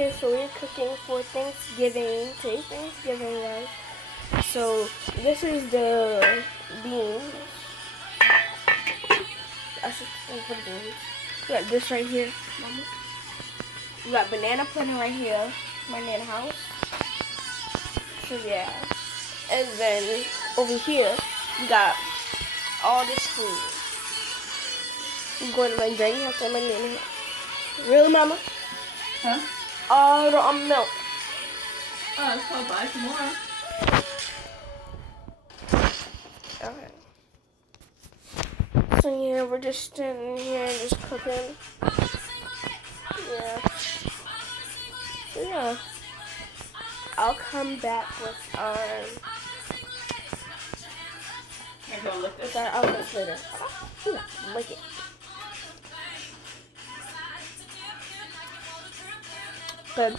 Okay, so we're cooking for Thanksgiving. Today's Thanksgiving, guys. So this is the beans. I should put the beans. We got this right here, Mama. We got banana pudding right here. Banana house. So yeah. And then over here, we got all this food. I'm going to my drink house and my nana house. Really, Mama? Huh? All the milk. Oh, let's go buy some more. Okay. So yeah, we're just standing here and just cooking. Yeah. So yeah. I'll come back with Here, go lick this. our outfits later. Ooh, lick it. Good.